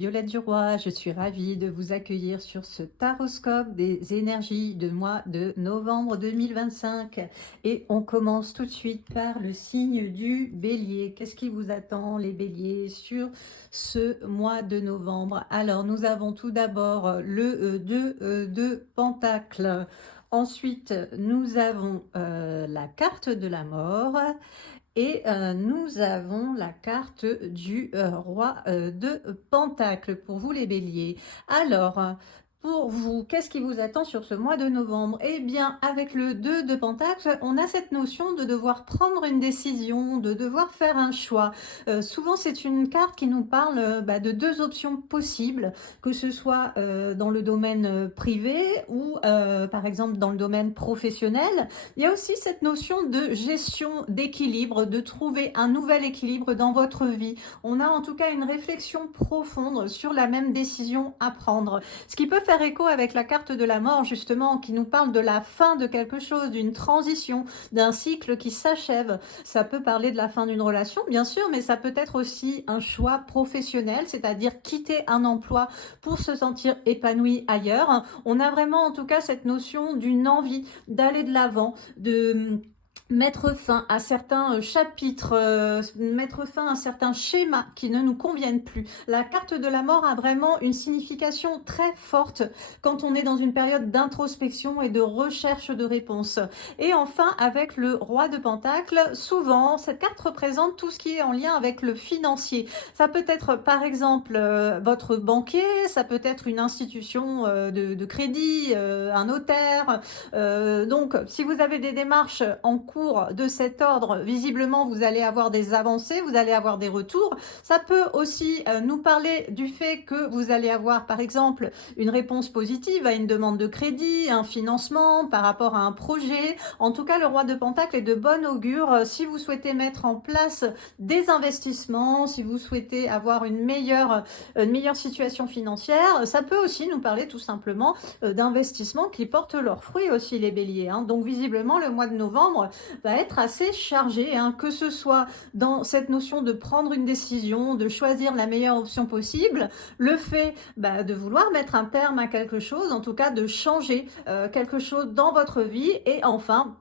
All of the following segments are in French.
Violette Duroy, je suis ravie de vous accueillir sur ce taroscope des énergies de mois de novembre 2025. Et on commence tout de suite par le signe du Bélier. Qu'est-ce qui vous attend les Béliers sur ce mois de novembre? Alors nous avons tout d'abord le 2 de Pentacle. Ensuite, nous avons la carte de la mort. Et nous avons la carte du roi de Pentacle pour vous les béliers. Alors, pour vous, qu'est-ce qui vous attend sur ce mois de novembre? Eh bien, avec le 2 de Pentacle, on a cette notion de devoir prendre une décision, de devoir faire un choix. Souvent, c'est une carte qui nous parle de deux options possibles, que ce soit dans le domaine privé ou par exemple dans le domaine professionnel. Il y a aussi cette notion de gestion d'équilibre, de trouver un nouvel équilibre dans votre vie. On a en tout cas une réflexion profonde sur la même décision à prendre. Ce qui peut faire écho avec la carte de la mort, justement, qui nous parle de la fin de quelque chose, d'une transition, d'un cycle qui s'achève. Ça peut parler de la fin d'une relation, bien sûr, mais ça peut être aussi un choix professionnel, c'est-à-dire quitter un emploi pour se sentir épanoui ailleurs. On a vraiment, en tout cas, cette notion d'une envie d'aller de l'avant, de mettre fin à certains chapitres, mettre fin à certains schémas qui ne nous conviennent plus. La carte de la mort a vraiment une signification très forte quand on est dans une période d'introspection et de recherche de réponses. Et enfin, avec le roi de Pentacle, souvent, cette carte représente tout ce qui est en lien avec le financier. Ça peut être, par exemple, votre banquier, ça peut être une institution de crédit, un notaire. Donc, si vous avez des démarches en cours de cet ordre, visiblement vous allez avoir des avancées, vous allez avoir des retours. Ça peut aussi nous parler du fait que vous allez avoir par exemple une réponse positive à une demande de crédit, un financement par rapport à un projet. En tout cas, le roi de Pentacle est de bon augure si vous souhaitez mettre en place des investissements, si vous souhaitez avoir une meilleure situation financière. Ça peut aussi nous parler tout simplement d'investissements qui portent leurs fruits aussi, les béliers. Donc visiblement, le mois de novembre va être assez chargé, que ce soit dans cette notion de prendre une décision, de choisir la meilleure option possible, le fait de vouloir mettre un terme à quelque chose, en tout cas de changer quelque chose dans votre vie, et enfin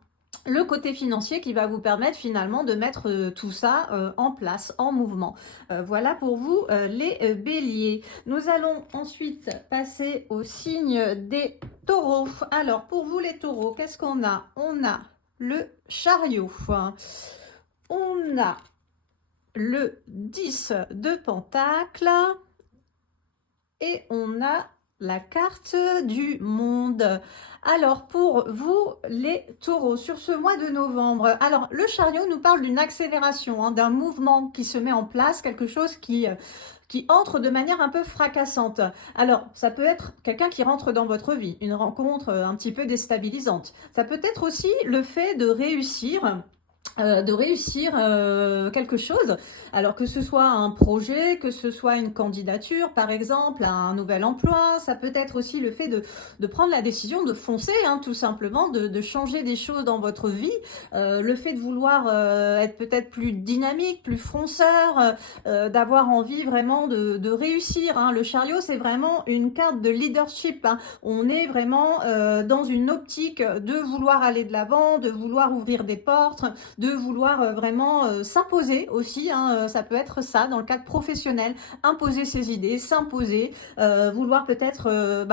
le côté financier qui va vous permettre finalement de mettre tout ça en place, en mouvement. Voilà pour vous les béliers. Nous allons ensuite passer au signe des taureaux. Alors pour vous les taureaux, qu'est-ce qu'on a? On a le chariot, on a le 10 de pentacle et on a la carte du monde. Alors pour vous les taureaux, sur ce mois de novembre, alors le chariot nous parle d'une accélération, d'un mouvement qui se met en place, quelque chose qui entre de manière un peu fracassante. Alors, ça peut être quelqu'un qui rentre dans votre vie, une rencontre un petit peu déstabilisante. Ça peut être aussi le fait de réussir quelque chose, alors que ce soit un projet, que ce soit une candidature par exemple, à un nouvel emploi. Ça peut être aussi le fait de prendre la décision de foncer, tout simplement, de changer des choses dans votre vie, le fait de vouloir être peut-être plus dynamique, plus fonceur, d'avoir envie vraiment de réussir. Le chariot, c'est vraiment une carte de leadership. On est vraiment dans une optique de vouloir aller de l'avant, de vouloir ouvrir des portes, de vouloir vraiment s'imposer aussi. Ça peut être ça dans le cadre professionnel, imposer ses idées, s'imposer, vouloir peut-être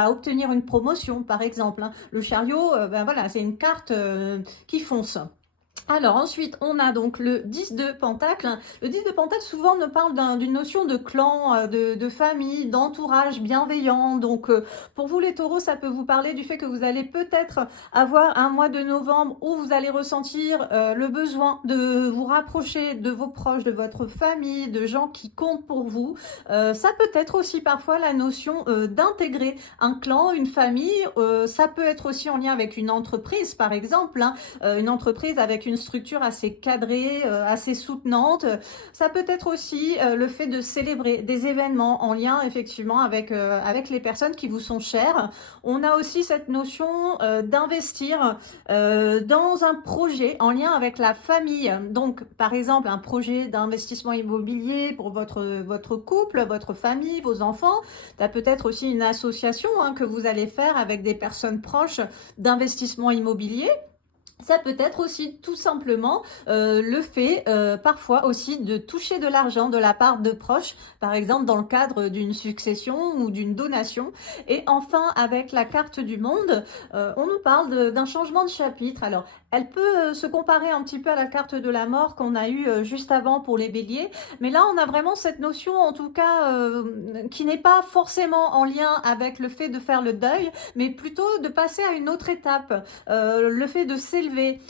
obtenir une promotion par exemple. Le chariot, voilà, c'est une carte qui fonce. Alors ensuite, on a donc le 10 de Pentacle. Le 10 de Pentacle souvent nous parle d'une notion de clan, de famille, d'entourage bienveillant. Donc pour vous les taureaux, ça peut vous parler du fait que vous allez peut-être avoir un mois de novembre où vous allez ressentir le besoin de vous rapprocher de vos proches, de votre famille, de gens qui comptent pour vous. Ça peut être aussi parfois la notion d'intégrer un clan, une famille. Ça peut être aussi en lien avec une entreprise par exemple, une entreprise avec une une structure assez cadrée, assez soutenante. Ça peut être aussi le fait de célébrer des événements en lien effectivement avec les personnes qui vous sont chères. On a aussi cette notion d'investir dans un projet en lien avec la famille. Donc, par exemple, un projet d'investissement immobilier pour votre couple, votre famille, vos enfants. Tu as peut-être aussi une association que vous allez faire avec des personnes proches d'investissement immobilier. Ça peut être aussi tout simplement le fait parfois aussi de toucher de l'argent de la part de proches, par exemple dans le cadre d'une succession ou d'une donation. Et enfin, avec la carte du monde, on nous parle d'un changement de chapitre. Alors, elle peut se comparer un petit peu à la carte de la mort qu'on a eue juste avant pour les béliers, mais là on a vraiment cette notion en tout cas qui n'est pas forcément en lien avec le fait de faire le deuil, mais plutôt de passer à une autre étape, le fait de s'élever.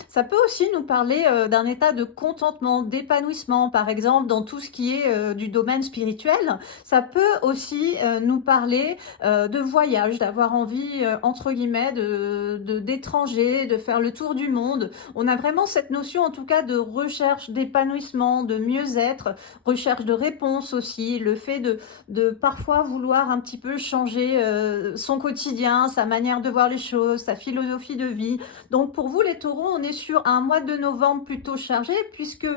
Ça peut aussi nous parler d'un état de contentement, d'épanouissement, par exemple dans tout ce qui est du domaine spirituel. Ça peut aussi nous parler de voyage, d'avoir envie entre guillemets d'étranger, de faire le tour du monde. On a vraiment cette notion en tout cas de recherche d'épanouissement, de mieux-être, recherche de réponse aussi, le fait de parfois vouloir un petit peu changer son quotidien, sa manière de voir les choses, sa philosophie de vie. Donc pour vous les taureaux, on est sur un mois de novembre plutôt chargé puisque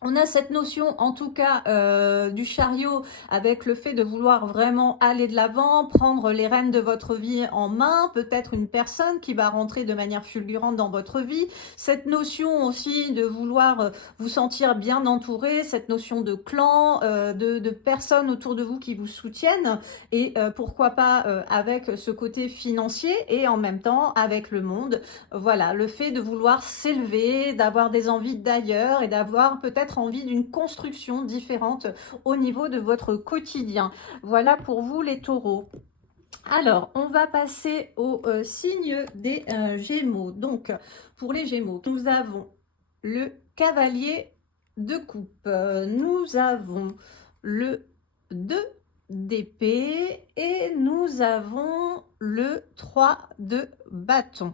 on a cette notion, en tout cas, du chariot avec le fait de vouloir vraiment aller de l'avant, prendre les rênes de votre vie en main, peut-être une personne qui va rentrer de manière fulgurante dans votre vie. Cette notion aussi de vouloir vous sentir bien entouré, cette notion de clan, de personnes autour de vous qui vous soutiennent et pourquoi pas avec ce côté financier et en même temps avec le monde. Voilà, le fait de vouloir s'élever, d'avoir des envies d'ailleurs et d'avoir peut-être envie d'une construction différente au niveau de votre quotidien. Voilà pour vous les taureaux. Alors, on va passer au signe des Gémeaux. Donc, pour les Gémeaux, nous avons le cavalier de coupe. Nous avons le 2 d'épée et nous avons le 3 de bâton.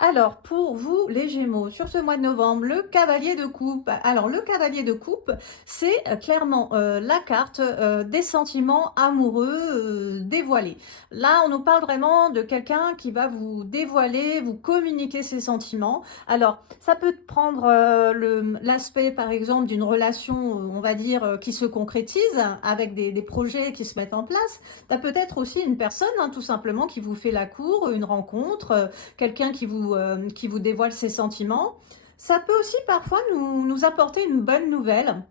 Alors, pour vous, les Gémeaux, sur ce mois de novembre, le cavalier de coupe. Alors, le cavalier de coupe, c'est clairement la carte des sentiments amoureux dévoilés. Là, on nous parle vraiment de quelqu'un qui va vous dévoiler, vous communiquer ses sentiments. Alors, ça peut prendre l'aspect, par exemple, d'une relation, on va dire, qui se concrétise avec des projets qui se mettent en place. Ça peut être aussi une personne, tout simplement, qui vous fait la cour, une rencontre, quelqu'un qui vous dévoile ses sentiments. Ça peut aussi parfois nous apporter une bonne nouvelle,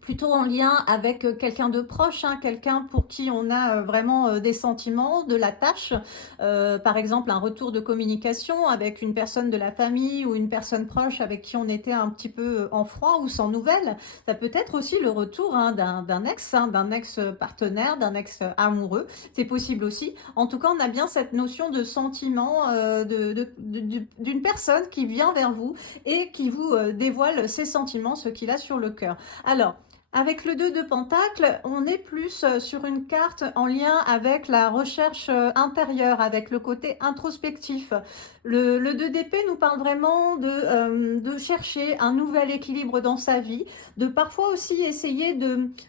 plutôt en lien avec quelqu'un de proche, quelqu'un pour qui on a vraiment des sentiments, de l'attache, par exemple un retour de communication avec une personne de la famille ou une personne proche avec qui on était un petit peu en froid ou sans nouvelles. Ça peut être aussi le retour d'un ex-partenaire, d'un ex-amoureux, c'est possible aussi. En tout cas, on a bien cette notion de sentiment d'une personne qui vient vers vous et qui vous dévoile ses sentiments, ce qu'il a sur le cœur. Alors, avec le 2 de Pentacle, on est plus sur une carte en lien avec la recherche intérieure, avec le côté introspectif. Le 2 d'épée nous parle vraiment de chercher un nouvel équilibre dans sa vie, de parfois aussi essayer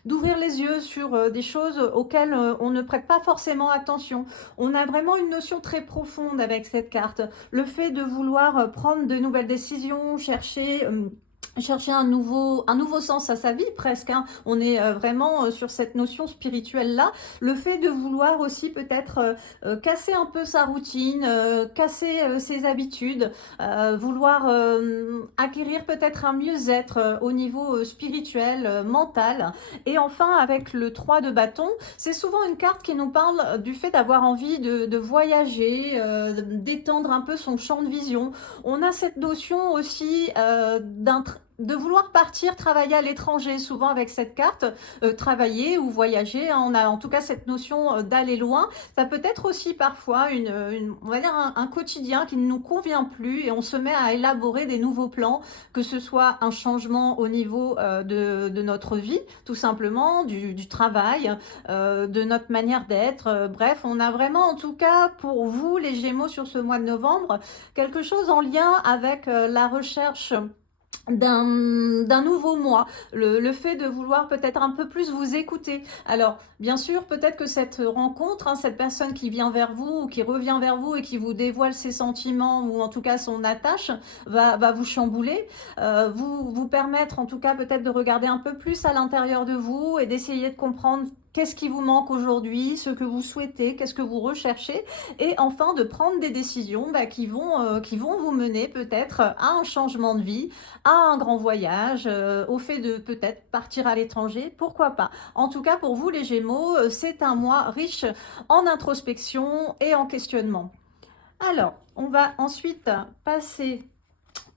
d'ouvrir les yeux sur des choses auxquelles on ne prête pas forcément attention. On a vraiment une notion très profonde avec cette carte. Le fait de vouloir prendre de nouvelles décisions, chercher un nouveau sens à sa vie presque. On est vraiment sur cette notion spirituelle là. Le fait de vouloir aussi peut-être casser un peu sa routine, casser ses habitudes, vouloir acquérir peut-être un mieux-être au niveau spirituel, mental. Et enfin avec le 3 de bâton, c'est souvent une carte qui nous parle du fait d'avoir envie de voyager, d'étendre un peu son champ de vision. On a cette notion aussi de vouloir partir travailler à l'étranger, souvent avec cette carte, travailler ou voyager. On a en tout cas cette notion d'aller loin. Ça peut être aussi parfois on va dire un quotidien qui ne nous convient plus et on se met à élaborer des nouveaux plans, que ce soit un changement au niveau de notre vie, tout simplement, du travail, de notre manière d'être. Bref, on a vraiment en tout cas pour vous les Gémeaux sur ce mois de novembre, quelque chose en lien avec la recherche d'un nouveau moi, le fait de vouloir peut-être un peu plus vous écouter. Alors, bien sûr, peut-être que cette rencontre, hein, cette personne qui vient vers vous, ou qui revient vers vous et qui vous dévoile ses sentiments, ou en tout cas son attache, va vous chambouler, vous permettre en tout cas peut-être de regarder un peu plus à l'intérieur de vous et d'essayer de comprendre qu'est-ce qui vous manque aujourd'hui, ce que vous souhaitez, qu'est-ce que vous recherchez, et enfin de prendre des décisions qui vont vous mener peut-être à un changement de vie, à un grand voyage, au fait de peut-être partir à l'étranger, pourquoi pas. En tout cas, pour vous les Gémeaux, c'est un mois riche en introspection et en questionnement. Alors, on va ensuite passer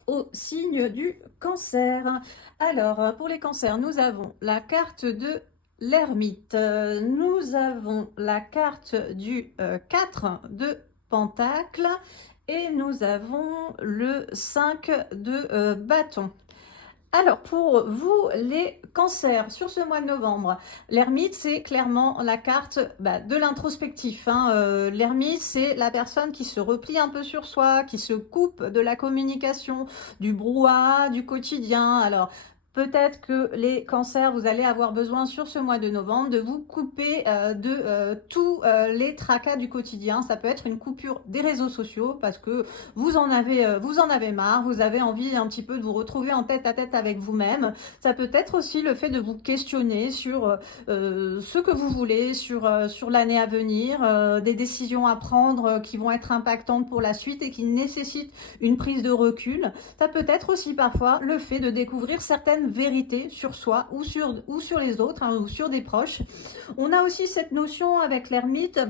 au signe du Cancer. Alors, pour les cancers, nous avons la carte de l'ermite. Nous avons la carte du 4 de Pentacle et nous avons le 5 de bâton. Alors, pour vous, les cancers, sur ce mois de novembre, l'ermite, c'est clairement la carte de l'introspectif, hein. L'ermite, c'est la personne qui se replie un peu sur soi, qui se coupe de la communication, du brouhaha, du quotidien. Alors, peut-être que les cancers, vous allez avoir besoin sur ce mois de novembre de vous couper de tous les tracas du quotidien. Ça peut être une coupure des réseaux sociaux parce que vous en avez marre, vous avez envie un petit peu de vous retrouver en tête à tête avec vous-même. Ça peut être aussi le fait de vous questionner sur ce que vous voulez, sur l'année à venir, des décisions à prendre qui vont être impactantes pour la suite et qui nécessitent une prise de recul. Ça peut être aussi parfois le fait de découvrir certaines vérités sur soi ou sur les autres, hein, ou sur des proches. On a aussi cette notion avec l'ermite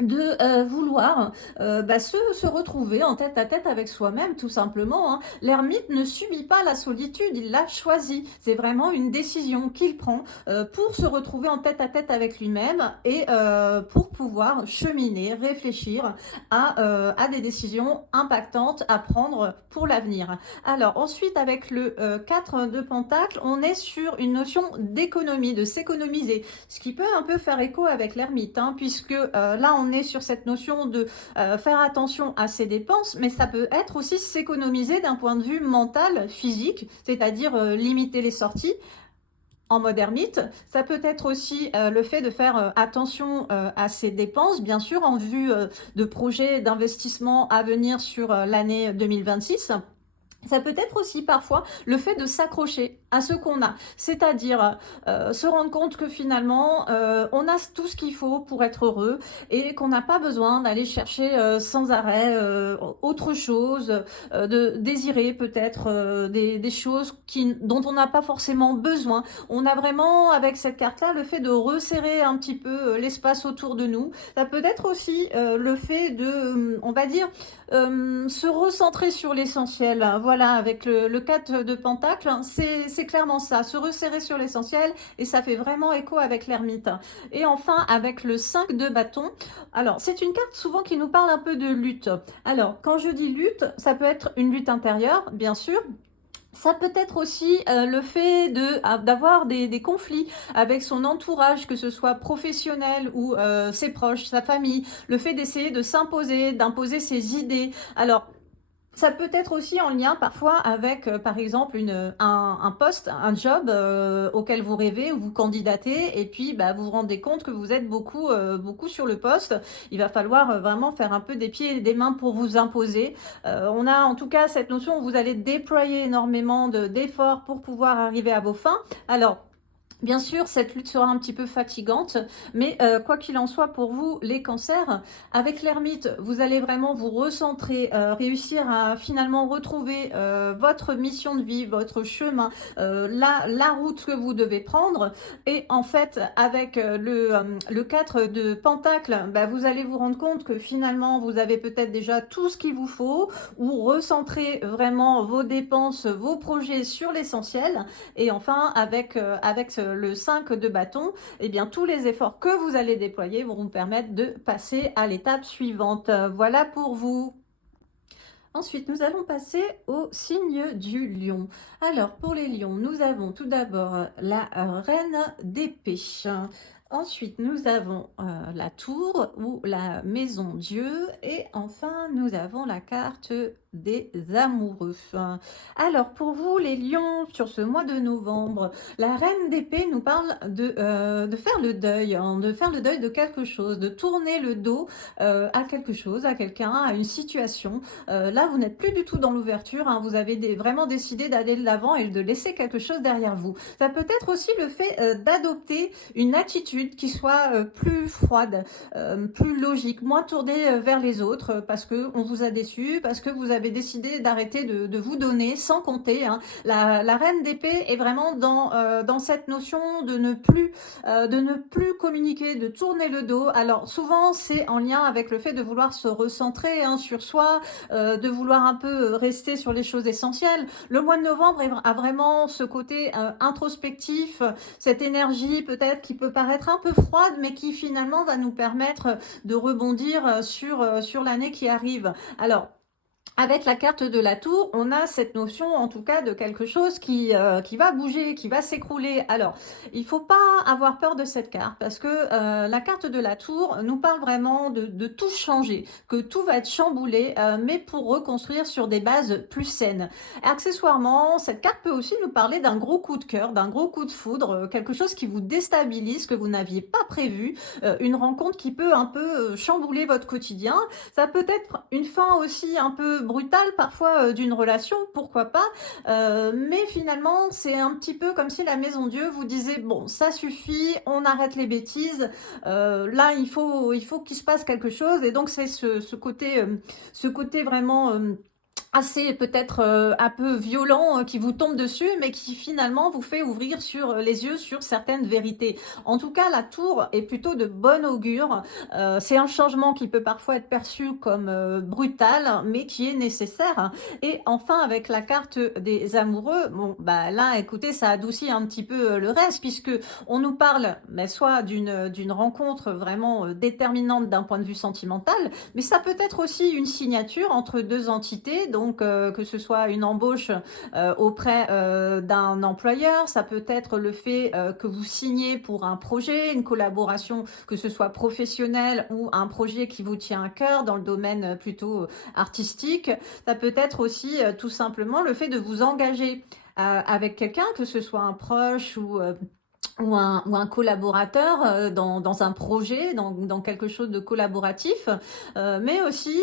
de vouloir se retrouver en tête à tête avec soi-même, tout simplement, hein. L'ermite ne subit pas la solitude, il l'a choisi. C'est vraiment une décision qu'il prend pour se retrouver en tête à tête avec lui-même et pour pouvoir cheminer, réfléchir à des décisions impactantes à prendre pour l'avenir. Alors ensuite, avec le 4 de Pentacle, on est sur une notion d'économie, de s'économiser, ce qui peut un peu faire écho avec l'ermite, hein, puisque là on est sur cette notion de faire attention à ses dépenses, mais ça peut être aussi s'économiser d'un point de vue mental, physique, c'est-à-dire limiter les sorties en mode ermite. Ça peut être aussi le fait de faire attention à ses dépenses, bien sûr, en vue de projets d'investissement à venir sur l'année 2026. Ça peut être aussi parfois le fait de s'accrocher à ce qu'on a, c'est-à-dire se rendre compte que finalement on a tout ce qu'il faut pour être heureux et qu'on n'a pas besoin d'aller chercher sans arrêt autre chose, de désirer peut-être des choses dont on n'a pas forcément besoin. On a vraiment avec cette carte-là le fait de resserrer un petit peu l'espace autour de nous. Ça peut être aussi le fait de, on va dire, se recentrer sur l'essentiel. Voilà, avec le 4 de Pentacle, c'est clairement ça, se resserrer sur l'essentiel, et ça fait vraiment écho avec l'ermite. Et enfin, avec le 5 de bâton, alors c'est une carte souvent qui nous parle un peu de lutte. Alors, quand je dis lutte, ça peut être une lutte intérieure, bien sûr. Ça peut être aussi le fait d'avoir des conflits avec son entourage, que ce soit professionnel ou ses proches, sa famille, le fait d'essayer de s'imposer, d'imposer ses idées. Alors, ça peut être aussi en lien parfois avec, par exemple, un poste, un job auquel vous rêvez ou vous candidatez, et puis vous vous rendez compte que vous êtes beaucoup sur le poste. Il va falloir vraiment faire un peu des pieds et des mains pour vous imposer. On a en tout cas cette notion où vous allez déployer énormément d'efforts pour pouvoir arriver à vos fins. Alors, bien sûr, cette lutte sera un petit peu fatigante, mais quoi qu'il en soit pour vous, les cancers, avec l'ermite, vous allez vraiment vous recentrer, réussir à finalement retrouver votre mission de vie, votre chemin, la route que vous devez prendre. Et en fait, avec le 4 de Pentacle, vous allez vous rendre compte que finalement, vous avez peut-être déjà tout ce qu'il vous faut, ou recentrer vraiment vos dépenses, vos projets sur l'essentiel. Et enfin, avec le 5 de bâton, eh bien, tous les efforts que vous allez déployer vont vous permettre de passer à l'étape suivante. Voilà pour vous. Ensuite, nous allons passer au signe du lion. Alors, pour les lions, nous avons tout d'abord la reine d'épée. Ensuite, nous avons la tour ou la maison Dieu. Et enfin, nous avons la carte des amoureux. Alors, pour vous, les lions, sur ce mois de novembre, la reine d'épée nous parle de faire le deuil, hein, de faire le deuil de quelque chose, de tourner le dos à quelque chose, à quelqu'un, à une situation. Là, vous n'êtes plus du tout dans l'ouverture, hein, vous avez vraiment décidé d'aller de l'avant et de laisser quelque chose derrière vous. Ça peut être aussi le fait d'adopter une attitude qui soit plus froide, plus logique, moins tournée vers les autres, parce que on vous a déçu, parce que vous avez décidé d'arrêter de vous donner sans compter. Hein. La reine d'épée est vraiment dans cette notion de ne plus communiquer, de tourner le dos. Alors souvent c'est en lien avec le fait de vouloir se recentrer sur soi, de vouloir un peu rester sur les choses essentielles. Le mois de novembre a vraiment ce côté introspectif, cette énergie peut-être qui peut paraître un peu froide, mais qui finalement va nous permettre de rebondir sur l'année qui arrive. Alors, avec la carte de la tour, on a cette notion en tout cas de quelque chose qui va bouger, qui va s'écrouler. Alors, il faut pas avoir peur de cette carte parce que la carte de la tour nous parle vraiment de tout changer, que tout va être chamboulé, mais pour reconstruire sur des bases plus saines. Accessoirement, cette carte peut aussi nous parler d'un gros coup de cœur, d'un gros coup de foudre, quelque chose qui vous déstabilise, que vous n'aviez pas prévu, une rencontre qui peut un peu chambouler votre quotidien. Ça peut être une fin aussi un peu brutale parfois d'une relation, pourquoi pas, mais finalement c'est un petit peu comme si la maison Dieu vous disait bon ça suffit, on arrête les bêtises, là il faut qu'il se passe quelque chose, et donc c'est ce côté vraiment assez peut-être un peu violent qui vous tombe dessus, mais qui finalement vous fait ouvrir sur les yeux sur certaines vérités. En tout cas, la tour est plutôt de bon augure. C'est un changement qui peut parfois être perçu comme brutal, mais qui est nécessaire. Et enfin, avec la carte des amoureux, bon, bah là, écoutez, ça adoucit un petit peu le reste, puisque on nous parle, mais soit d'une rencontre vraiment déterminante d'un point de vue sentimental, mais ça peut être aussi une signature entre deux entités, donc que ce soit une embauche auprès d'un employeur, ça peut être le fait que vous signez pour un projet, une collaboration, que ce soit professionnelle ou un projet qui vous tient à cœur dans le domaine plutôt artistique. Ça peut être aussi tout simplement le fait de vous engager avec quelqu'un, que ce soit un proche ou un collaborateur dans un projet, dans quelque chose de collaboratif, mais aussi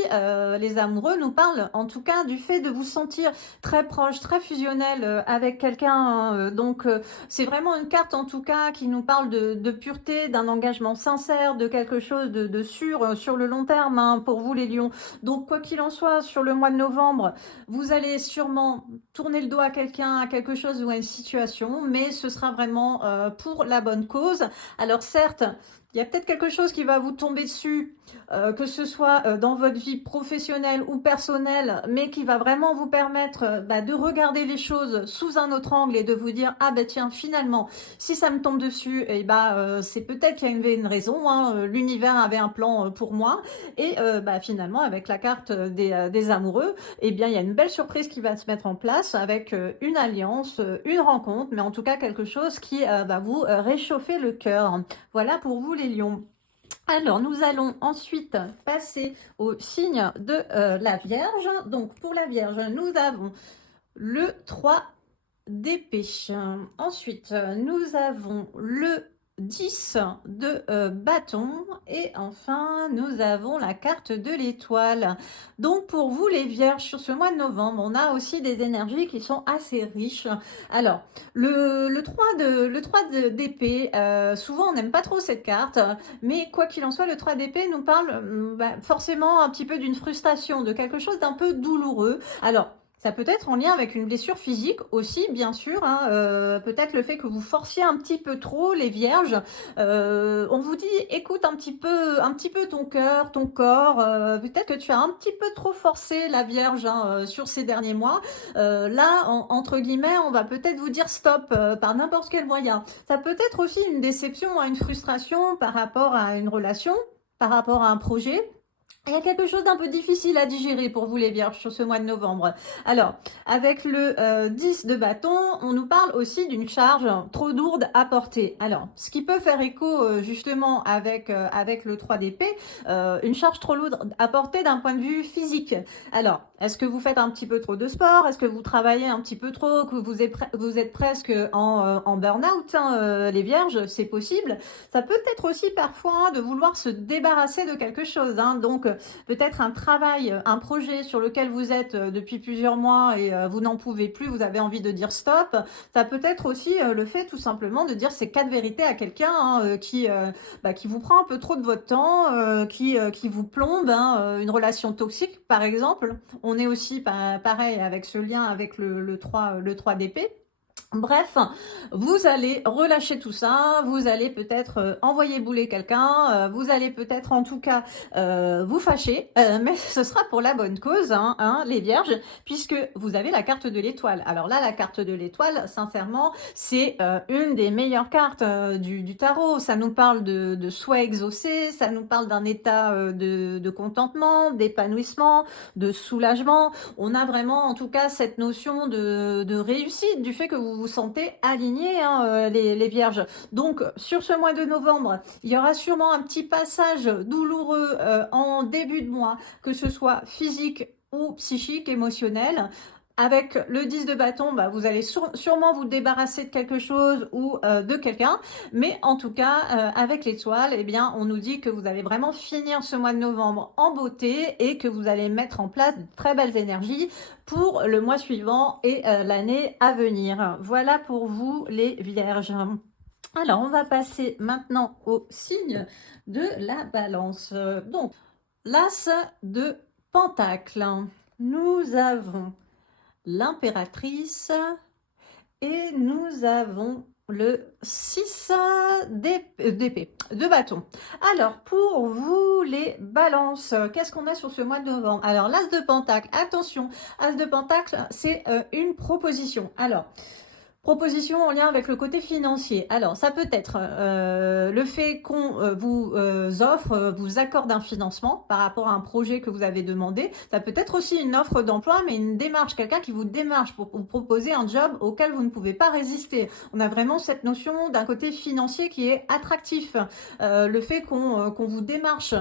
les amoureux nous parlent en tout cas du fait de vous sentir très proche, très fusionnel avec quelqu'un, hein, donc c'est vraiment une carte en tout cas qui nous parle de pureté, d'un engagement sincère, de quelque chose de sûr sur le long terme, hein, pour vous les lions. Donc quoi qu'il en soit, sur le mois de novembre, vous allez sûrement tourner le dos à quelqu'un, à quelque chose ou à une situation, mais ce sera vraiment pour la bonne cause. Alors certes, il y a peut-être quelque chose qui va vous tomber dessus, que ce soit dans votre vie professionnelle ou personnelle, mais qui va vraiment vous permettre de regarder les choses sous un autre angle et de vous dire ah bah tiens finalement si ça me tombe dessus et c'est peut-être qu'il y avait une raison, hein, l'univers avait un plan pour moi, et finalement avec la carte des amoureux, eh bien il y a une belle surprise qui va se mettre en place avec une alliance, une rencontre, mais en tout cas quelque chose qui va vous réchauffer le cœur. Voilà pour vous les lions. Alors, nous allons ensuite passer au signe de la Vierge. Donc, pour la Vierge, nous avons le 3 d'épée. Ensuite, nous avons le 10 de bâton, et enfin nous avons la carte de l'étoile. Donc pour vous les vierges, sur ce mois de novembre, on a aussi des énergies qui sont assez riches. Alors le 3 d'épée, souvent on n'aime pas trop cette carte, mais quoi qu'il en soit, le 3 d'épée nous parle forcément un petit peu d'une frustration, de quelque chose d'un peu douloureux. Alors ça peut être en lien avec une blessure physique aussi, bien sûr, hein, peut-être le fait que vous forciez un petit peu trop les vierges. On vous dit, écoute un petit peu ton cœur, ton corps. Peut-être que tu as un petit peu trop forcé la vierge sur ces derniers mois. Là, entre guillemets, on va peut-être vous dire stop par n'importe quel moyen. Ça peut être aussi une déception, une frustration par rapport à une relation, par rapport à un projet. Il y a quelque chose d'un peu difficile à digérer pour vous les vierges sur ce mois de novembre. Alors, avec le 10 de bâton, on nous parle aussi d'une charge trop lourde à porter. Alors, ce qui peut faire écho justement avec le 3 d'épée, une charge trop lourde à porter d'un point de vue physique. Alors, Est-ce que vous faites un petit peu trop de sport? Est-ce que vous travaillez un petit peu trop? Que vous êtes presque en burn-out, hein, les vierges? C'est possible. Ça peut être aussi parfois, hein, de vouloir se débarrasser de quelque chose, hein. Donc, peut-être un travail, un projet sur lequel vous êtes depuis plusieurs mois et vous n'en pouvez plus, vous avez envie de dire stop. Ça peut être aussi le fait tout simplement de dire ces 4 vérités à quelqu'un, hein, qui vous prend un peu trop de votre temps, qui vous plombe, hein, une relation toxique par exemple. On est aussi pareil avec ce lien avec le 3 d'épée. Bref, vous allez relâcher tout ça, vous allez peut-être envoyer bouler quelqu'un, vous allez peut-être en tout cas vous fâcher, mais ce sera pour la bonne cause, hein, les vierges, puisque vous avez la carte de l'étoile. Alors là, la carte de l'étoile, sincèrement, c'est une des meilleures cartes du tarot. Ça nous parle de souhait exaucé, ça nous parle d'un état de contentement, d'épanouissement, de soulagement. On a vraiment en tout cas cette notion de réussite, du fait que vous vous sentez aligné, hein, les vierges. Donc sur ce mois de novembre, il y aura sûrement un petit passage douloureux en début de mois, que ce soit physique ou psychique, émotionnel. Avec le 10 de bâton, bah, vous allez sûrement vous débarrasser de quelque chose ou de quelqu'un. Mais en tout cas, avec l'étoile, eh bien, on nous dit que vous allez vraiment finir ce mois de novembre en beauté et que vous allez mettre en place de très belles énergies pour le mois suivant et l'année à venir. Voilà pour vous, les vierges. Alors, on va passer maintenant au signe de la balance. Donc, l'as de Pentacle. Nous avons l'impératrice et nous avons le 6 d'épée, de bâton. Alors, pour vous les balances, qu'est-ce qu'on a sur ce mois de novembre? Alors, l'as de pentacle, attention, as de pentacle, c'est une proposition. Alors, proposition en lien avec le côté financier. Alors, ça peut être le fait qu'on vous offre, vous accorde un financement par rapport à un projet que vous avez demandé. Ça peut être aussi une offre d'emploi, mais une démarche, quelqu'un qui vous démarche pour vous proposer un job auquel vous ne pouvez pas résister. On a vraiment cette notion d'un côté financier qui est attractif. Le fait qu'on vous démarche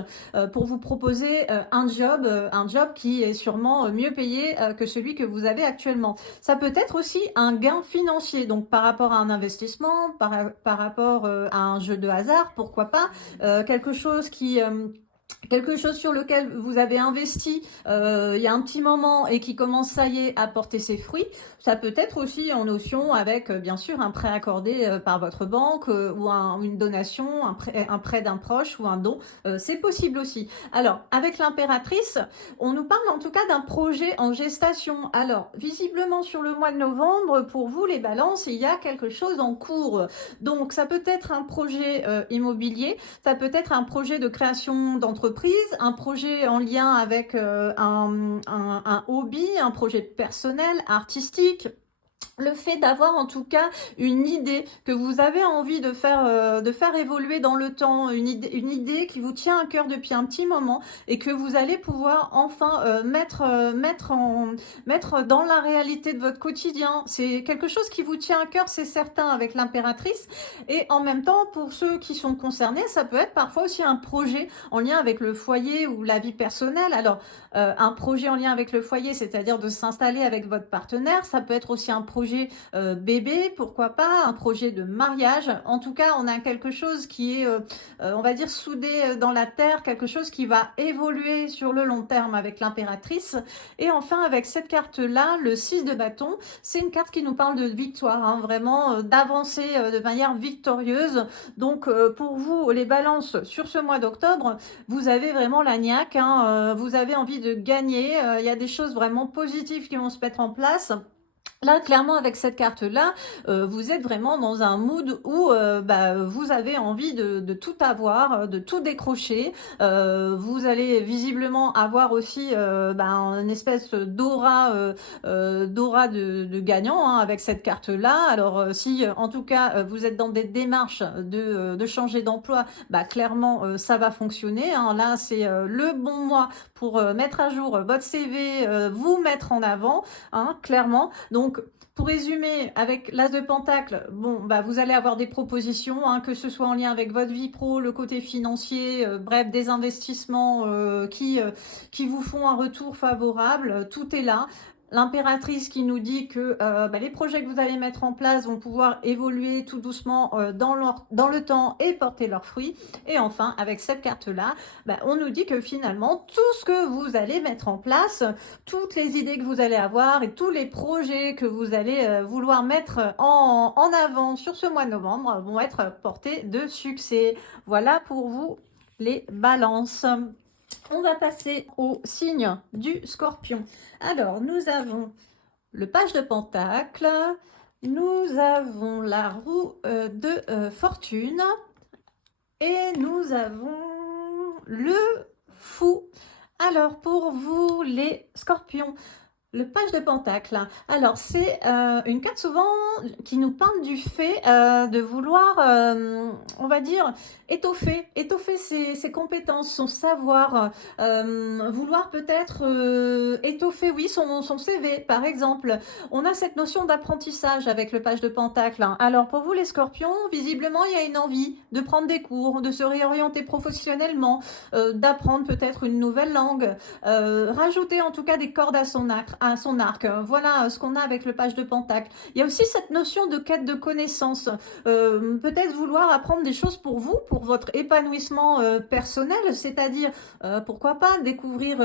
pour vous proposer un job qui est sûrement mieux payé que celui que vous avez actuellement. Ça peut être aussi un gain financier. Donc par rapport à un investissement, par rapport à un jeu de hasard, pourquoi pas, quelque chose sur lequel vous avez investi il y a un petit moment et qui commence, ça y est, à porter ses fruits. Ça peut être aussi en notion avec, bien sûr, un prêt accordé par votre banque ou une donation, un prêt d'un proche ou un don. C'est possible aussi. Alors, avec l'impératrice, on nous parle en tout cas d'un projet en gestation. Alors, visiblement, sur le mois de novembre, pour vous, les balances, il y a quelque chose en cours. Donc, ça peut être un projet immobilier, ça peut être un projet de création d'entreprise, un projet en lien avec un hobby, un projet personnel, artistique. Le fait d'avoir en tout cas une idée que vous avez envie de faire évoluer dans le temps, une idée qui vous tient à cœur depuis un petit moment et que vous allez pouvoir enfin mettre dans la réalité de votre quotidien. C'est quelque chose qui vous tient à cœur, c'est certain, avec l'impératrice. Et en même temps, pour ceux qui sont concernés, ça peut être parfois aussi un projet en lien avec le foyer ou la vie personnelle. Alors, un projet en lien avec le foyer, c'est-à-dire de s'installer avec votre partenaire. Ça peut être aussi un projet bébé, pourquoi pas, un projet de mariage. En tout cas, on a quelque chose qui est, on va dire, soudé dans la terre, quelque chose qui va évoluer sur le long terme avec l'impératrice. Et enfin, avec cette carte-là, le 6 de bâton, c'est une carte qui nous parle de victoire, hein, vraiment d'avancer de manière victorieuse. Donc, pour vous, les balances, sur ce mois d'octobre, vous avez vraiment la niaque, hein, vous avez envie de gagner, il y a des choses vraiment positives qui vont se mettre en place. Là, clairement, avec cette carte-là, vous êtes vraiment dans un mood où vous avez envie de tout avoir, de tout décrocher. Vous allez visiblement avoir aussi une espèce d'aura de gagnant, hein, avec cette carte-là. Alors, si en tout cas vous êtes dans des démarches de changer d'emploi, clairement ça va fonctionner, hein. Là, c'est le bon mois pour mettre à jour votre CV, vous mettre en avant, hein, clairement. Donc Donc, pour résumer, avec l'As de Pentacle, bon, bah, vous allez avoir des propositions, hein, que ce soit en lien avec votre vie pro, le côté financier, bref, des investissements qui vous font un retour favorable. Tout est là. L'impératrice qui nous dit que bah, les projets que vous allez mettre en place vont pouvoir évoluer tout doucement dans le temps et porter leurs fruits. Et enfin, avec cette carte-là, bah, on nous dit que finalement, tout ce que vous allez mettre en place, toutes les idées que vous allez avoir et tous les projets que vous allez vouloir mettre en avant sur ce mois de novembre vont être portés de succès. Voilà pour vous les balances. On va passer au signe du Scorpion. Alors, nous avons le page de Pentacle, nous avons la roue de fortune et nous avons le fou. Alors, pour vous les Scorpions, le page de Pentacle, alors c'est une carte souvent qui nous parle du fait de vouloir, on va dire, étoffer ses compétences, son savoir, vouloir peut-être étoffer, oui, son CV, par exemple. On a cette notion d'apprentissage avec le page de Pentacle. Alors pour vous les Scorpions, visiblement il y a une envie de prendre des cours, de se réorienter professionnellement, d'apprendre peut-être une nouvelle langue, rajouter en tout cas des cordes à son arc. Voilà ce qu'on a avec le page de Pentacle. Il y a aussi cette notion de quête de connaissances. Peut-être vouloir apprendre des choses pour vous, pour votre épanouissement personnel, c'est-à-dire, pourquoi pas, découvrir...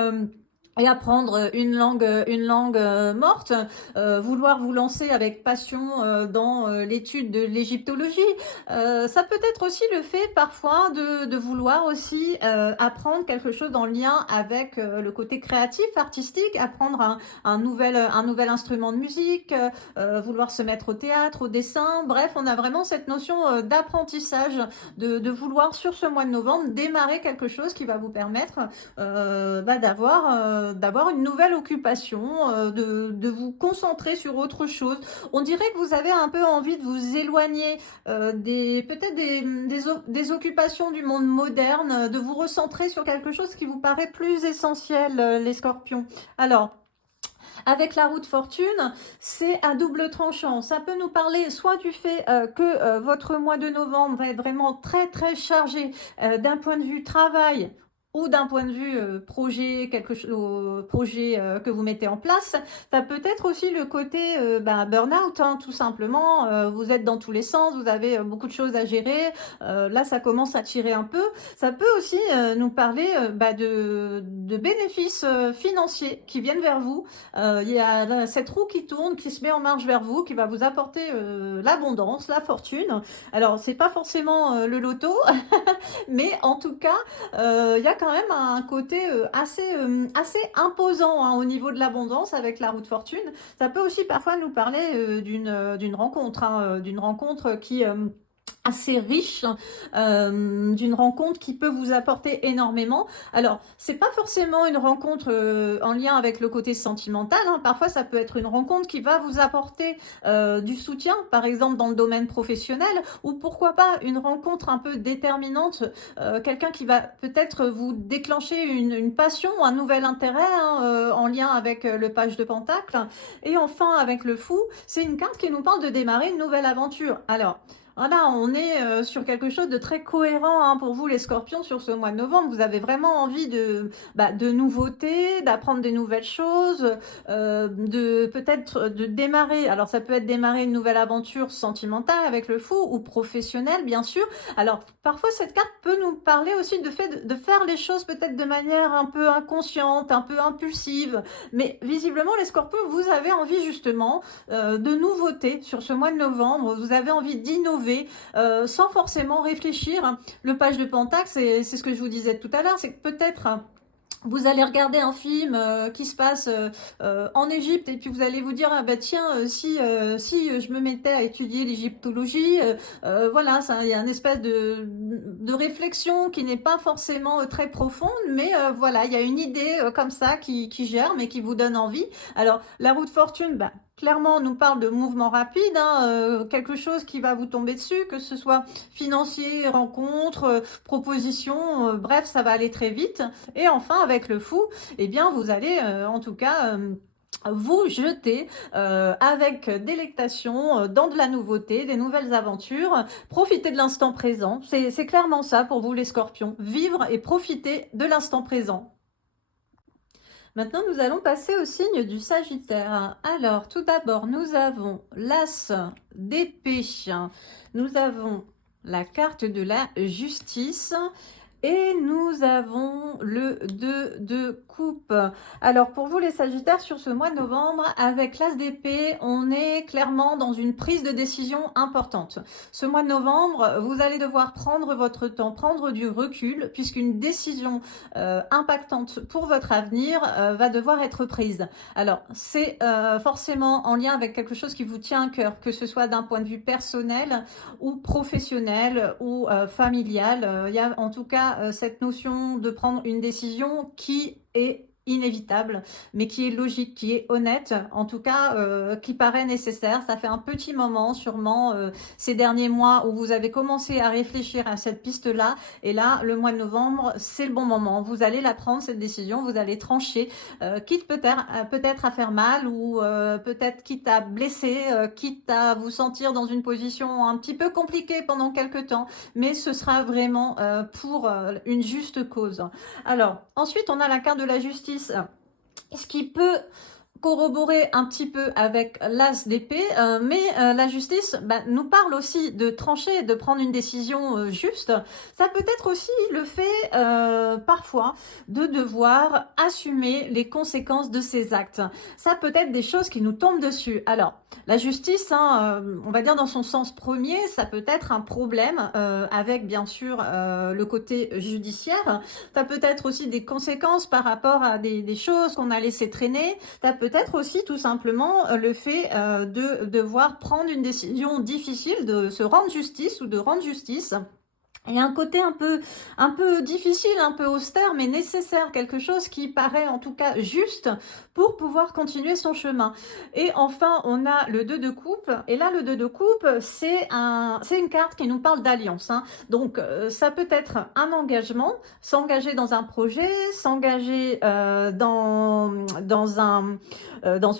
et apprendre une langue morte, vouloir vous lancer avec passion dans l'étude de l'égyptologie. Ça peut être aussi le fait parfois de vouloir aussi apprendre quelque chose en lien avec le côté créatif, artistique, apprendre un nouvel instrument de musique, vouloir se mettre au théâtre, au dessin. Bref, on a vraiment cette notion d'apprentissage, de vouloir sur ce mois de novembre démarrer quelque chose qui va vous permettre d'avoir une nouvelle occupation, de vous concentrer sur autre chose. On dirait que vous avez un peu envie de vous éloigner peut-être des occupations du monde moderne, de vous recentrer sur quelque chose qui vous paraît plus essentiel, les Scorpions. Alors, avec la roue de fortune, c'est à double tranchant. Ça peut nous parler soit du fait que votre mois de novembre va être vraiment très très chargé d'un point de vue travail, ou d'un point de vue projet, projet que vous mettez en place. Ça peut être aussi le côté burn-out, hein, tout simplement. Vous êtes dans tous les sens, vous avez beaucoup de choses à gérer. Là, ça commence à tirer un peu. Ça peut aussi nous parler de bénéfices financiers qui viennent vers vous. Il y a cette roue qui tourne, qui se met en marche vers vous, qui va vous apporter l'abondance, la fortune. Alors, c'est pas forcément le loto, mais en tout cas, il y a quand même un côté assez imposant, hein, au niveau de l'abondance avec la roue de fortune. Ça peut aussi parfois nous parler d'une rencontre, hein, d'une rencontre qui... assez riche, d'une rencontre qui peut vous apporter énormément. Alors, c'est pas forcément une rencontre en lien avec le côté sentimental, hein. Parfois, ça peut être une rencontre qui va vous apporter du soutien, par exemple dans le domaine professionnel, ou pourquoi pas une rencontre un peu déterminante, quelqu'un qui va peut-être vous déclencher une passion, un nouvel intérêt, hein, en lien avec le page de Pentacle. Et enfin, avec le fou, c'est une carte qui nous parle de démarrer une nouvelle aventure. Alors, voilà, on est sur quelque chose de très cohérent, hein, pour vous les Scorpions sur ce mois de novembre. Vous avez vraiment envie de nouveautés, d'apprendre des nouvelles choses, de peut-être de démarrer. Alors ça peut être démarrer une nouvelle aventure sentimentale avec le fou ou professionnelle, bien sûr. Alors parfois cette carte peut nous parler aussi de faire les choses peut-être de manière un peu inconsciente, un peu impulsive. Mais visiblement les Scorpions, vous avez envie justement de nouveautés sur ce mois de novembre. Vous avez envie d'innover. Sans forcément réfléchir. Le page de Pentacle, c'est ce que je vous disais tout à l'heure, c'est que peut-être vous allez regarder un film qui se passe en Égypte et puis vous allez vous dire ah bah tiens si je me mettais à étudier l'égyptologie, voilà, ça, il y a une espèce de réflexion qui n'est pas forcément très profonde, mais voilà, il y a une idée comme ça qui germe et qui vous donne envie. Alors la roue de fortune, clairement, on nous parle de mouvement rapide, hein, quelque chose qui va vous tomber dessus, que ce soit financier, rencontre, proposition, bref, ça va aller très vite. Et enfin, avec le fou, eh bien, vous allez en tout cas vous jeter avec délectation dans de la nouveauté, des nouvelles aventures. Profitez de l'instant présent. C'est clairement ça pour vous les scorpions. Vivre et profiter de l'instant présent. Maintenant, nous allons passer au signe du Sagittaire. Alors, tout d'abord, nous avons l'As d'épée. Nous avons la carte de la justice. Et nous avons le 2 de coupe. Alors pour vous les Sagittaires, sur ce mois de novembre, avec l'As d'épée, on est clairement dans une prise de décision importante. Ce mois de novembre, vous allez devoir prendre votre temps, prendre du recul, puisqu'une décision impactante pour votre avenir va devoir être prise. Alors c'est forcément en lien avec quelque chose qui vous tient à cœur, que ce soit d'un point de vue personnel ou professionnel ou familial. Il y a en tout cas cette notion de prendre une décision qui est inévitable, mais qui est logique, qui est honnête, en tout cas qui paraît nécessaire. Ça fait un petit moment sûrement ces derniers mois où vous avez commencé à réfléchir à cette piste-là, et là, le mois de novembre, c'est le bon moment. Vous allez la prendre, cette décision, vous allez trancher, quitte peut-être à faire mal, ou peut-être quitte à blesser, quitte à vous sentir dans une position un petit peu compliquée pendant quelques temps, mais ce sera vraiment pour une juste cause. Alors, ensuite, on a la carte de la justice, ce qui peut corroborer un petit peu avec l'As d'épée, mais la justice nous parle aussi de trancher, de prendre une décision juste. Ça peut être aussi le fait parfois de devoir assumer les conséquences de ses actes. Ça peut être des choses qui nous tombent dessus. Alors, la justice, on va dire dans son sens premier, ça peut être un problème avec bien sûr le côté judiciaire. Ça peut être aussi des conséquences par rapport à des choses qu'on a laissé traîner. Ça peut-être aussi tout simplement le fait de devoir prendre une décision difficile, de se rendre justice ou de rendre justice. Il y a un côté un peu difficile, un peu austère, mais nécessaire, quelque chose qui paraît en tout cas juste pour pouvoir continuer son chemin. Et enfin, on a le 2 de coupe, et là, le 2 de coupe, c'est une carte qui nous parle d'alliance. Donc, ça peut être un engagement, s'engager dans un projet, s'engager dans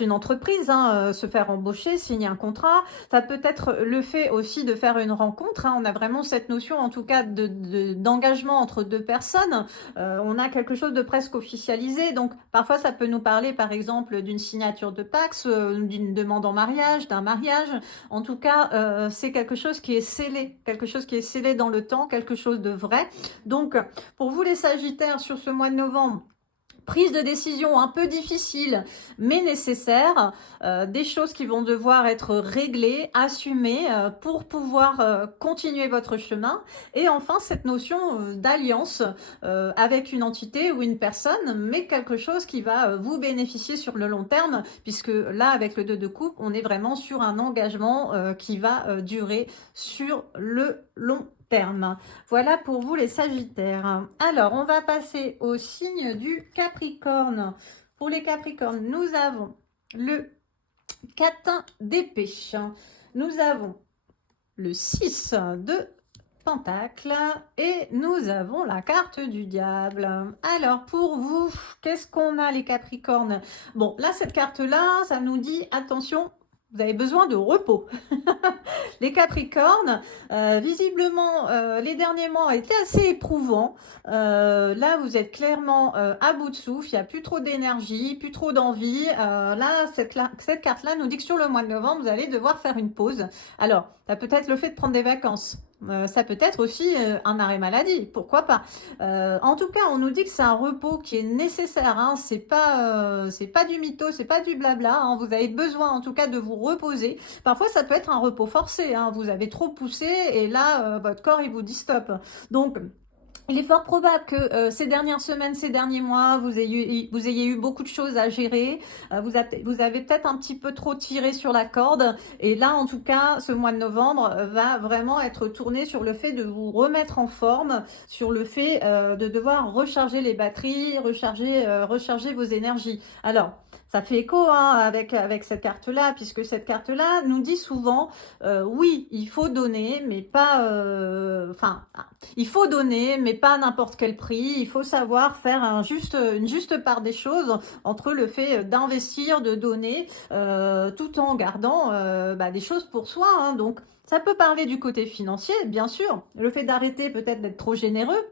une entreprise, se faire embaucher, signer un contrat. Ça peut être le fait aussi de faire une rencontre. On a vraiment cette notion, en tout cas, d'engagement entre deux personnes. On a quelque chose de presque officialisé. Donc, parfois, ça peut nous parler, par exemple, d'une signature de Pacs, d'une demande en mariage, d'un mariage. En tout cas, c'est quelque chose qui est scellé dans le temps, quelque chose de vrai. Donc, pour vous les Sagittaires, sur ce mois de novembre, prise de décision un peu difficile, mais nécessaire, des choses qui vont devoir être réglées, assumées pour pouvoir continuer votre chemin. Et enfin, cette notion d'alliance avec une entité ou une personne, mais quelque chose qui va vous bénéficier sur le long terme, puisque là, avec le 2 de coupe, on est vraiment sur un engagement qui va durer sur le long terme. Voilà pour vous les Sagittaires. Alors, on va passer au signe du Capricorne. Pour les Capricornes, nous avons le 4 d'épée. Nous avons le 6 de Pentacle et nous avons la carte du diable. Alors, pour vous, qu'est-ce qu'on a les Capricornes? Bon, là, cette carte-là, ça nous dit, attention, vous avez besoin de repos. Les Capricornes, visiblement, les derniers mois étaient assez éprouvants. Là, vous êtes clairement à bout de souffle. Il n'y a plus trop d'énergie, plus trop d'envie. Là, cette carte-là nous dit que sur le mois de novembre, vous allez devoir faire une pause. Alors, ça peut être le fait de prendre des vacances. Ça peut être aussi un arrêt maladie, pourquoi pas. En tout cas, on nous dit que c'est un repos qui est nécessaire. C'est pas du mytho, c'est pas du blabla. Vous avez besoin, en tout cas, de vous reposer. Parfois, ça peut être un repos forcé. Vous avez trop poussé et là, votre corps il vous dit stop. Donc il est fort probable que ces dernières semaines, ces derniers mois, vous ayez eu beaucoup de choses à gérer. Vous avez peut-être un petit peu trop tiré sur la corde. Et là, en tout cas, ce mois de novembre va vraiment être tourné sur le fait de vous remettre en forme, sur le fait de devoir recharger les batteries, recharger vos énergies. Alors, ça fait écho avec cette carte-là, puisque cette carte-là nous dit souvent, oui, il faut donner, mais pas... il faut donner, mais pas à n'importe quel prix. Il faut savoir faire une juste part des choses entre le fait d'investir, de donner, tout en gardant des choses pour soi, hein. Donc, ça peut parler du côté financier, bien sûr. Le fait d'arrêter peut-être d'être trop généreux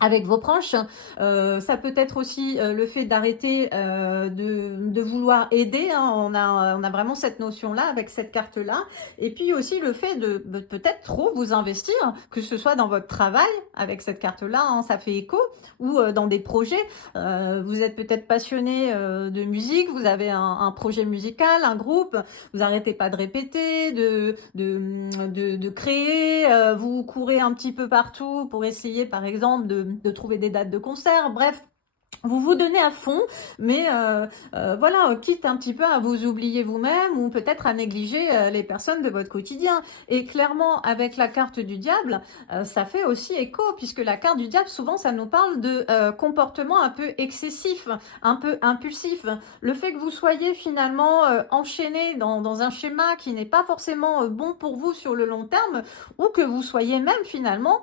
avec vos proches, ça peut être aussi le fait d'arrêter de vouloir aider, hein. On a vraiment cette notion-là avec cette carte-là. Et puis aussi le fait de peut-être trop vous investir, que ce soit dans votre travail avec cette carte-là, hein, ça fait écho, ou dans des projets. Vous êtes peut-être passionné de musique, vous avez un projet musical, un groupe, vous arrêtez pas de répéter, de créer, vous courez un petit peu partout pour essayer par exemple de trouver des dates de concert, bref, vous vous donnez à fond, mais voilà, quitte un petit peu à vous oublier vous-même ou peut-être à négliger les personnes de votre quotidien. Et clairement, avec la carte du diable, ça fait aussi écho, puisque la carte du diable, souvent, ça nous parle de comportements un peu excessifs, un peu impulsifs. Le fait que vous soyez finalement enchaîné dans un schéma qui n'est pas forcément bon pour vous sur le long terme, ou que vous soyez même finalement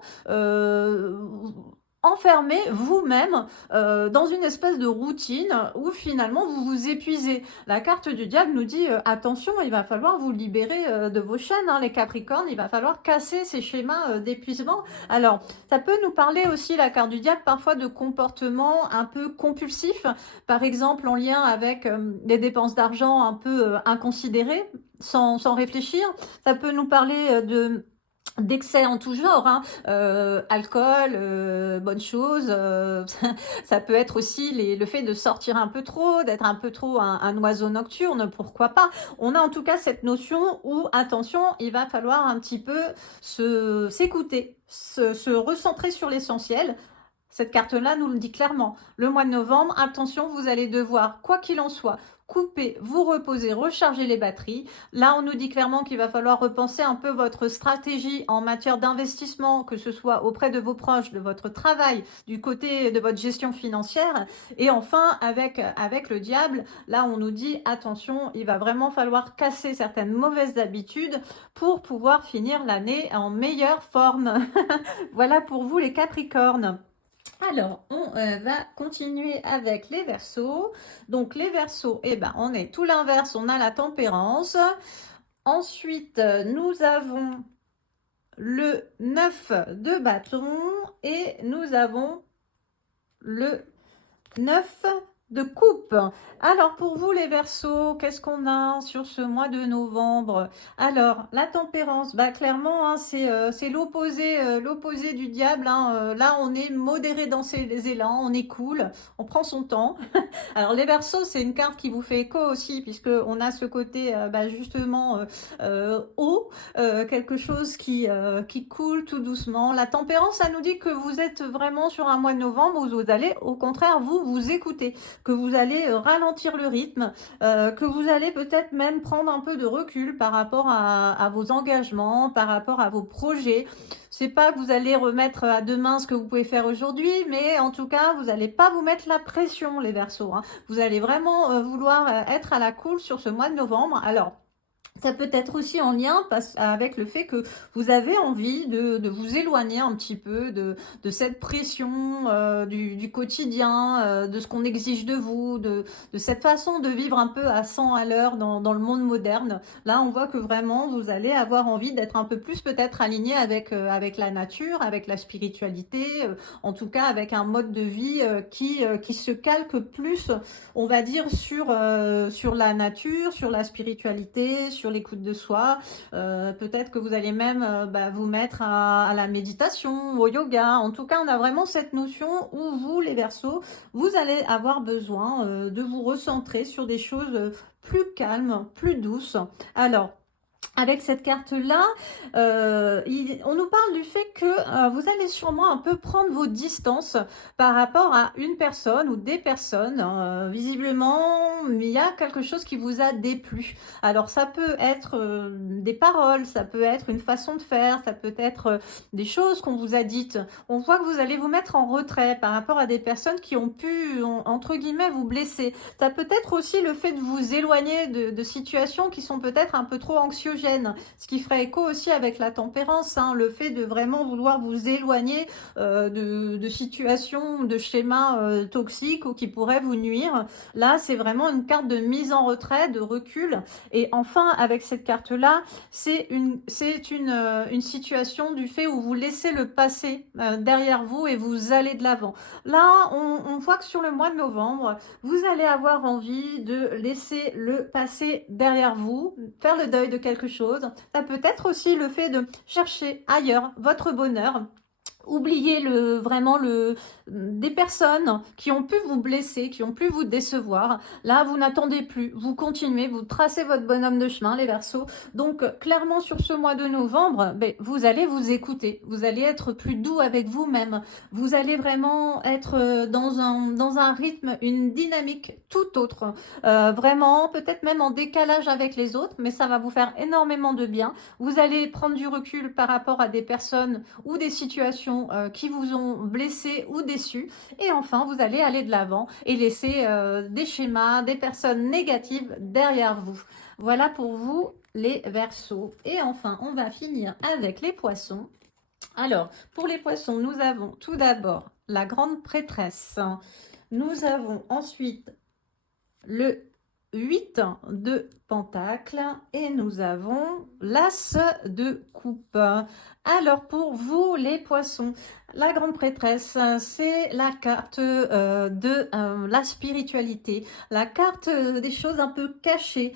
enfermé vous-même dans une espèce de routine où finalement vous vous épuisez. La carte du diable nous dit attention, il va falloir vous libérer de vos chaînes, hein, les Capricornes, il va falloir casser ces schémas d'épuisement. Alors, ça peut nous parler aussi, la carte du diable, parfois de comportements un peu compulsifs, par exemple en lien avec des dépenses d'argent un peu inconsidérées, sans réfléchir. Ça peut nous parler d'excès en tout genre, hein. Alcool, bonnes choses, ça peut être aussi le fait de sortir un peu trop, d'être un peu trop un oiseau nocturne, pourquoi pas. On a en tout cas cette notion où, attention, il va falloir un petit peu s'écouter, se recentrer sur l'essentiel. Cette carte-là nous le dit clairement. Le mois de novembre, attention, vous allez devoir, quoi qu'il en soit, couper, vous reposer, recharger les batteries. Là, on nous dit clairement qu'il va falloir repenser un peu votre stratégie en matière d'investissement, que ce soit auprès de vos proches, de votre travail, du côté de votre gestion financière. Et enfin, avec le diable, là, on nous dit attention, il va vraiment falloir casser certaines mauvaises habitudes pour pouvoir finir l'année en meilleure forme. Voilà pour vous les Capricornes. Alors, on va continuer avec les Verseaux. Donc, les Verseaux, eh ben, on est tout l'inverse, on a la tempérance. Ensuite, nous avons le 9 de bâton et nous avons le 9 de coupe. Alors, pour vous, les Verseaux, qu'est-ce qu'on a sur ce mois de novembre? Alors, la tempérance, clairement, hein, c'est l'opposé du diable, hein. Là, on est modéré dans ses élans, on est cool, on prend son temps. Alors, les Verseaux, c'est une carte qui vous fait écho aussi, puisque on a ce côté, justement, haut, quelque chose qui coule tout doucement. La tempérance, ça nous dit que vous êtes vraiment sur un mois de novembre où vous allez, au contraire, vous écouter, que vous allez ralentir le rythme, que vous allez peut-être même prendre un peu de recul par rapport à vos engagements, par rapport à vos projets. C'est pas que vous allez remettre à demain ce que vous pouvez faire aujourd'hui, mais en tout cas, vous n'allez pas vous mettre la pression, les Verseaux, hein. Vous allez vraiment vouloir être à la cool sur ce mois de novembre. Alors, ça peut être aussi en lien avec le fait que vous avez envie de vous éloigner un petit peu de cette pression du quotidien, de ce qu'on exige de vous, de cette façon de vivre un peu à 100 à l'heure dans le monde moderne. Là, on voit que vraiment, vous allez avoir envie d'être un peu plus peut-être aligné avec la nature, avec la spiritualité, en tout cas avec un mode de vie qui se calque plus, on va dire, sur la nature, sur la spiritualité, sur l'écoute de soi. Peut-être que vous allez même vous mettre à la méditation, au yoga. En tout cas, on a vraiment cette notion où vous, les Verseaux, vous allez avoir besoin de vous recentrer sur des choses plus calmes, plus douces. Alors, avec cette carte-là, on nous parle du fait que vous allez sûrement un peu prendre vos distances par rapport à une personne ou des personnes. Visiblement, il y a quelque chose qui vous a déplu. Alors, ça peut être des paroles, ça peut être une façon de faire, ça peut être des choses qu'on vous a dites. On voit que vous allez vous mettre en retrait par rapport à des personnes qui ont pu, entre guillemets, vous blesser. Ça peut être aussi le fait de vous éloigner de situations qui sont peut-être un peu trop anxiogènes anxiogène, ce qui ferait écho aussi avec la tempérance, hein, le fait de vraiment vouloir vous éloigner de situations, de schémas toxiques ou qui pourraient vous nuire. Là, c'est vraiment une carte de mise en retrait, de recul. Et enfin, avec cette carte-là, c'est une situation du fait où vous laissez le passé derrière vous et vous allez de l'avant. Là, on voit que sur le mois de novembre, vous allez avoir envie de laisser le passé derrière vous, faire le deuil de quelque chose. Ça peut être aussi le fait de chercher ailleurs votre bonheur. Oubliez des personnes qui ont pu vous blesser, qui ont pu vous décevoir. Là, vous n'attendez plus, vous continuez, vous tracez votre bonhomme de chemin, les Verseaux. Donc, clairement, sur ce mois de novembre, vous allez vous écouter, vous allez être plus doux avec vous-même, vous allez vraiment être dans un rythme, une dynamique tout autre. Vraiment, peut-être même en décalage avec les autres, mais ça va vous faire énormément de bien. Vous allez prendre du recul par rapport à des personnes ou des situations qui vous ont blessé ou déçu. Et enfin, vous allez aller de l'avant et laisser des schémas, des personnes négatives derrière vous. Voilà pour vous les Verseaux. Et enfin, on va finir avec les Poissons. Alors, pour les Poissons, nous avons tout d'abord la grande prêtresse. Nous avons ensuite le 8 de Pentacle et nous avons l'As de Coupe. Alors pour vous les Poissons, la grande prêtresse, c'est la carte de la spiritualité, la carte des choses un peu cachées.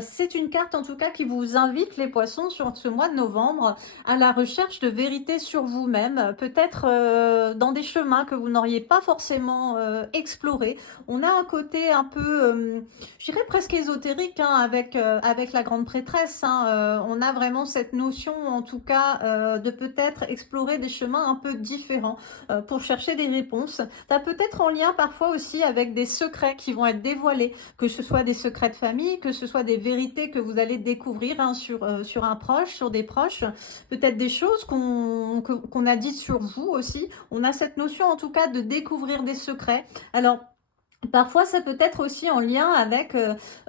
C'est une carte en tout cas qui vous invite les Poissons sur ce mois de novembre à la recherche de vérité sur vous-même, peut-être dans des chemins que vous n'auriez pas forcément explorés. On a un côté un peu, je dirais presque ésotérique, hein, avec la grande prêtresse. Hein. On a vraiment cette notion en tout cas de peut-être explorer des chemins un peu différents pour chercher des réponses. Ça peut être en lien parfois aussi avec des secrets qui vont être dévoilés, que ce soit des secrets de famille, que ce soit des vérités que vous allez découvrir hein, sur un proche, sur des proches, peut-être des choses qu'on a dites sur vous aussi. On a cette notion en tout cas de découvrir des secrets. Alors, parfois, ça peut être aussi en lien avec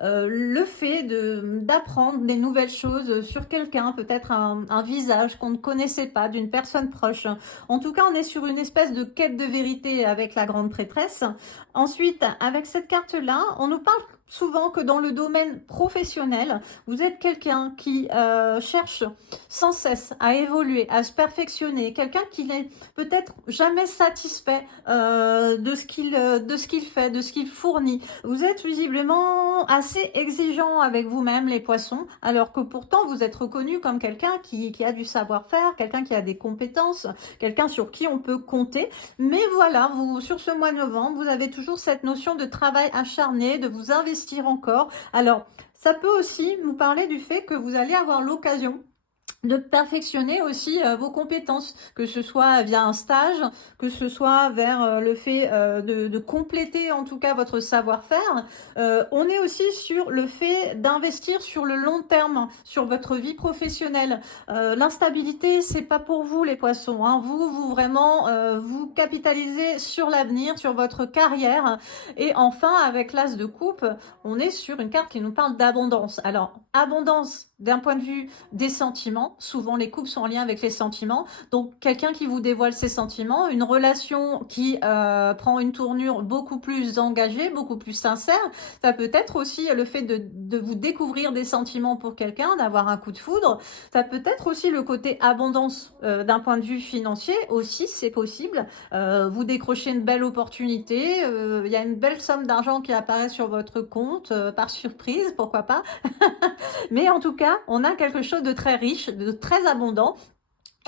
le fait d'apprendre des nouvelles choses sur quelqu'un, peut-être un visage qu'on ne connaissait pas, d'une personne proche. En tout cas, on est sur une espèce de quête de vérité avec la grande prêtresse. Ensuite, avec cette carte-là, on nous parle souvent que dans le domaine professionnel, vous êtes quelqu'un qui cherche sans cesse à évoluer, à se perfectionner, quelqu'un qui n'est peut-être jamais satisfait de ce qu'il fait, de ce qu'il fournit. Vous êtes visiblement assez exigeant avec vous-même, les Poissons, alors que pourtant vous êtes reconnu comme quelqu'un qui a du savoir-faire, quelqu'un qui a des compétences, quelqu'un sur qui on peut compter. Mais voilà, vous sur ce mois de novembre, vous avez toujours cette notion de travail acharné, de vous investir encore. Alors, ça peut aussi nous parler du fait que vous allez avoir l'occasion de perfectionner aussi vos compétences, que ce soit via un stage, que ce soit vers le fait de compléter en tout cas votre savoir-faire. On est aussi sur le fait d'investir sur le long terme, sur votre vie professionnelle. L'instabilité, c'est pas pour vous les Poissons. Hein. Vous vraiment, vous capitalisez sur l'avenir, sur votre carrière. Et enfin, avec l'As de Coupe, on est sur une carte qui nous parle d'abondance. Alors, abondance d'un point de vue des sentiments. Souvent, les couples sont en lien avec les sentiments. Donc, quelqu'un qui vous dévoile ses sentiments, une relation qui prend une tournure beaucoup plus engagée, beaucoup plus sincère. Ça peut être aussi le fait de vous découvrir des sentiments pour quelqu'un, d'avoir un coup de foudre. Ça peut être aussi le côté abondance d'un point de vue financier. Aussi, c'est possible. Vous décrochez une belle opportunité. Il y a une belle somme d'argent qui apparaît sur votre compte par surprise, pourquoi pas. Mais en tout cas, on a quelque chose de très riche, de très abondant.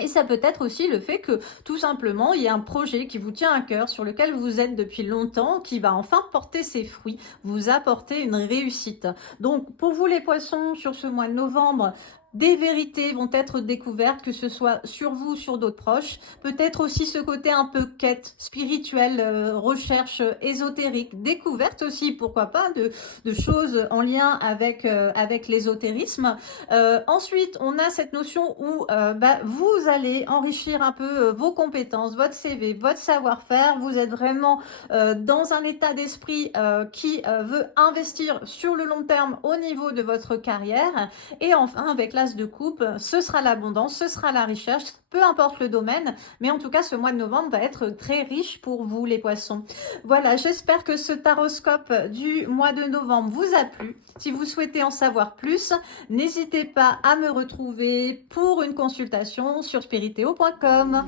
Et ça peut être aussi le fait que, tout simplement, il y a un projet qui vous tient à cœur, sur lequel vous êtes depuis longtemps, qui va enfin porter ses fruits, vous apporter une réussite. Donc, pour vous les Poissons, sur ce mois de novembre, des vérités vont être découvertes, que ce soit sur vous ou sur d'autres proches. Peut-être aussi ce côté un peu quête spirituelle, recherche ésotérique, découverte aussi, pourquoi pas, de choses en lien avec l'ésotérisme. Ensuite, on a cette notion où vous allez enrichir un peu vos compétences, votre CV, votre savoir-faire. Vous êtes vraiment dans un état d'esprit qui veut investir sur le long terme au niveau de votre carrière. Et enfin, avec l'As l'as de coupe, ce sera l'abondance, ce sera la recherche, peu importe le domaine, mais en tout cas, ce mois de novembre va être très riche pour vous, les poissons. Voilà, j'espère que ce taroscope du mois de novembre vous a plu. Si vous souhaitez en savoir plus, n'hésitez pas à me retrouver pour une consultation sur spiritéo.com.